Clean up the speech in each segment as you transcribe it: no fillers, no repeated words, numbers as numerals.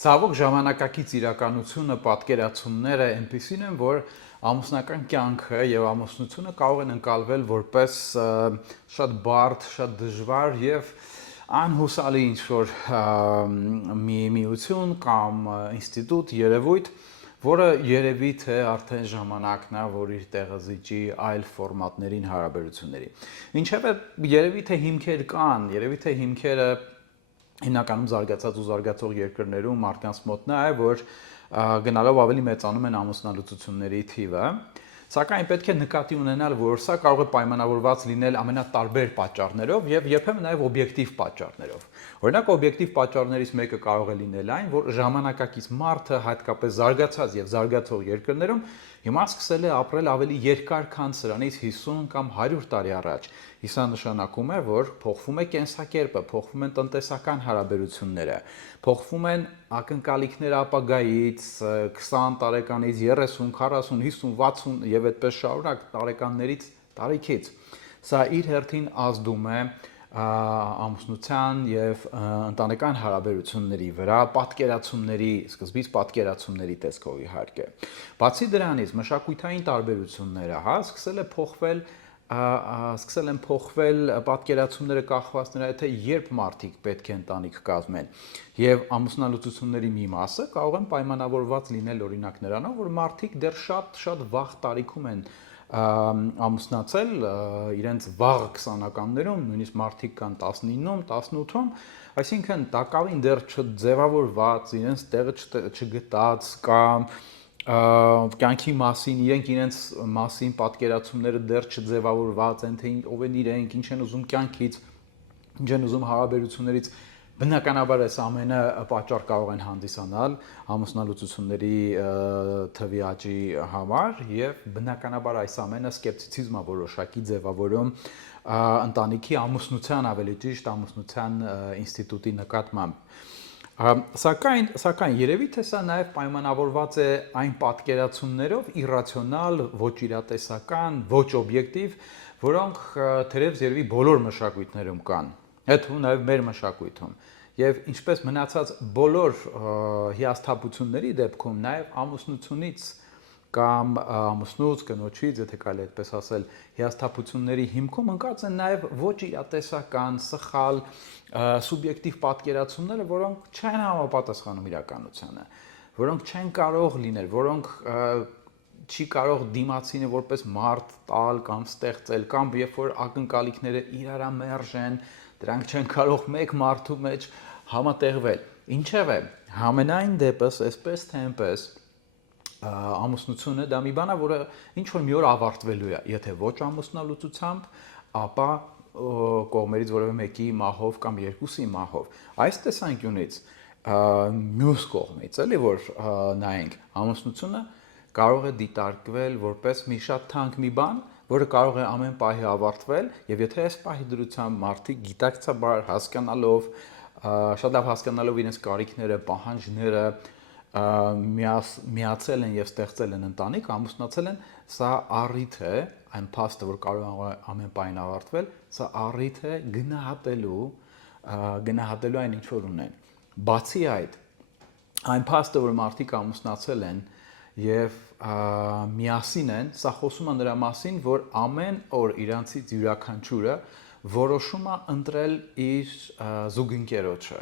Ցավոք ժամանակակից իրականությունը պատկերացումները այնպեսին են, որ ամուսնական կյանքը եւ ամուսնությունը կարող են ընկալվել որպես շատ բարդ, շատ դժվար եւ անհուսալի ինչ-որ միություն կամ ինստիտուտ, երևույթ, որը երևի թե արդեն ժամանակն է, որ իր տեղը զիջի այլ ֆորմատներին հարաբերությունների։ Ինչևէ, երևի թե հիմքեր կան, երևի թե հիմքերը հիմնականում զարգացած ու զարգացող երկրներում մարդկանց մոտ նա է, որ գնալով ավելի մեծանում են ամուսնալուծությունների թիվը, սակայն պետք է նկատի ունենալ, որ սա կարող է պայմանավորված լինել ամենատարբեր պատճառներով եւ երբեմն նաեւ օբյեկտիվ պատճառներով։ Օրինակ օբյեկտիվ պատճառներից մեկը կարող է լինել այն, որ ժամանակակից մարդը հատկապես զարգացած եւ զարգացող երկրներում հիմա սկսել է ապրել ավելի երկար, քան սրանից 50 կամ 100 տարի առաջ։ Սա նշանակում է, որ փոխվում է կենսակերպը, փոխվում են տնտեսական հարաբերությունները, փոխվում են ակնկալիքները ապագայից, 20 տարեկանից 30, 40, 50, 60 եւ այդպես շարունակ տարեկաններից տարիքից։ Սա իր հերթին ազդում է ամուսնության եւ ընտանեկան հարաբերությունների վրա, պատկերացումների, սկզբից պատկերացումների տեսքով իհարկե։ Բացի դրանից, մշակութային տարբերությունները, սկսել են փոխվել պատկերացումները կախված նրա թե երբ մարդիկ պետք է ընտանիք կազմեն։ Եվ ամուսնալուծությունների մի մասը կարող են պայմանավորված լինել օրինակ նրանով, որ մարդիկ դեռ շատ վաղ տարիքում են ամուսնացել իրենց վաղ 20-ականներում, նույնիսկ մարդիկ կան 19-ում, 18-ում, այսինքն տակավին դեռ չձևավորված, իրենց տեղը չգտած կամ կյանքի մասին, իրենց մասին պատկերացումները դեռ չձևավորված են, թե ով են իրենք, ինչ են ուզում կյանքից, ինչ են ուզում հարաբերություններից, բնականաբար այս ամենը պատճառ կարող են հանդիսանալ ամուսնալուծությունների թվի աճի համար եւ բնականաբար այս ամենը սկեպտիցիզմ է որոշակի ձևավորում ընտանիքի ամուսնության, ավելի ճիշտ ամուսնության ինստիտուտի նկատմամբ։ Սակայն երևի թե սա նաև պայմանավորված է այն պատկերացումներով իրացիոնալ, ոչ իրատեսական, ոչ օբյեկտիվ, որոնք թերևս երևի բոլոր մշակույթներում կան, հետո նաև մեր մշակույթում։ Եվ ինչպես մնացած բոլոր հիասթափությունների դեպքում նաև ամուսնությունից կամ ամուսնուց, կնոջից, եթե կարելի այդպես ասել, հիասթափությունների հիմքում ընկած են նաև ոչ իրատեսական, սխալ, սուբյեկտիվ պատկերացումները, որոնք չեն համապատասխանում իրականությանը, որոնք չեն կարող լինել, որոնք չի կարող դիմացինը որպես մարդ տալ կամ ստեղծել, կամ երբ որ ակնկալիքները իրարամերժ են, դրանք չեն կարող մեկ մարդու մեջ համատեղվել։ Ինչևէ, համենայն դեպս, այսպես թե այնպես, ամուսնությունը դա մի բան է, որը ինչ որ մի օր ավարտվելու է, եթե ոչ ամուսնալուծությամբ, ապա կողմերից որևէ մեկի մահով կամ երկուսի մահով։ Այս տեսանկյունից մյուս կողմից, էլի որ նայենք, ամուսնությունը կարող է դիտարկվել որպես մի շատ թանկ մի բան, որը կարող է ամեն պահի ավարտվել, եւ եթե այս պահի դրությամբ մարդիկ գիտակցաբար հասկանալով, շատ լավ հասկանալով իրենց կարիքները, պահանջները, միացել են եւ ստեղծել են ընտանիք, ամուսնացել են, սա առիթ է, այն փաստը, որ կարող է ամեն պահին ավարտվել, սա առիթ է գնահատելու այն ինչ որ ունեն։ Բացի այդ, այն փաստը, որ մարդիկ ամուսնացել են եւ միասին են, սա խոսում է նրա մասին, որ ամեն օր իրանցից յուրաքանչյուրը որոշում է ընտրել իր զուգընկերոջը։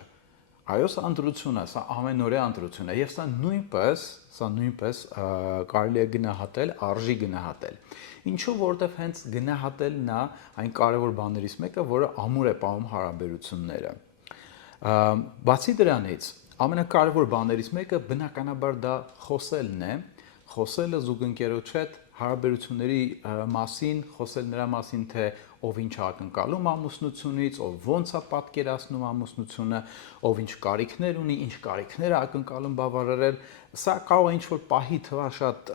Այո, սա ընտրություն է, սա ամենօրյա ընտրություն է եւ սա նույնպես կարելի է գնահատել, արժի գնահատել։ Ինչու, որովհետեւ հենց գնահատելն է այն կարևոր բաներից մեկը, որը ամուր է պահում հարաբերությունները։ Բացի դրանից, ամենակարևոր բաներից մեկը բնականաբար դա խոսելն է, խոսելը զուգընկերոջ հետ հարաբերությունների մասին, խոսել նրա մասին, թե ով ինչ է ակնկալում ամուսնությունից, ով ոնց է պատկերացնում ամուսնությունը, ով ինչ կարիքներ ունի, ինչ կարիքներ է ակնկալում բավարարել, սա կարող է ինչ-որ պահի թվա շատ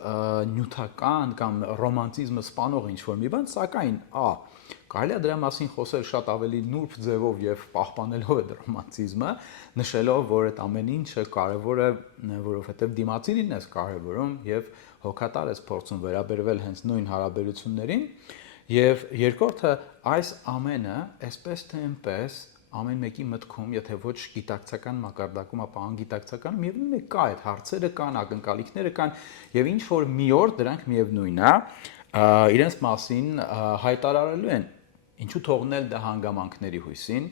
նյութական կամ ռոմանտիզմը սպանող ինչ-որ մի բան, սակայն կարելի է դրա մասին խոսել շատ ավելի նուրբ ձևով եւ պահպանելով այդ ռոմանտիզմը, նշելով, որ այդ ամեն ինչը կարեւոր է, որովհետեւ դիմացինին է կարեւորում եւ հոգատար է փորձում վերաբերվել հենց նույն հարաբերություններին, եւ երկրորդը այս ամենը այսպես թե այնպես ամեն մեկի մտքում, եթե ոչ գիտակցական մակարդակում, ապա անգիտակցական, միևնույն է կա այդ հարցերը կան, ակնկալիքները կան, եւ ինչ որ մի օր դրանք միևնույն է, իրենց մասին հայտարարելու են, ինչու թողնել դա հանգամանքների հույսին,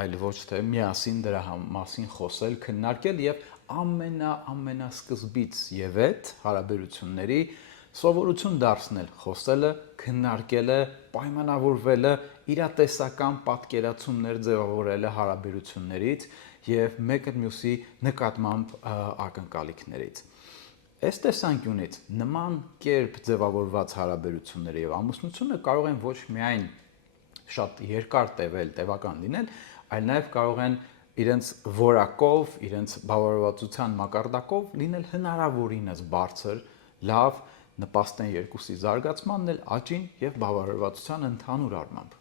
այլ ոչ թե միասին դրա մասին խոսել, քննարկել եւ ամենասկզբից եւ այդ հարաբերությունների սովորություն դարձնել, խոսելը, քննարկելը, պայմանավորվելը, իրատեսական պատկերացումներ ձևավորելը հարաբերություններից եւ մեկը մյուսի նկատմամբ ակնկալիքներից։ Այս տեսանկյունից նման կերպ ձևավորված հարաբերությունները եւ ամուսնությունը կարող են ոչ միայն շատ երկար տևական լինել, այլ նաեւ կարող են իրենց որակով, իրենց բավարարվածության մակարդակով լինել հնարավորինս բարձր, լավ, նպաստեն երկուսի զարգացմանն էլ, աճին եւ բավարարվածության ընդհանուր առմամբ։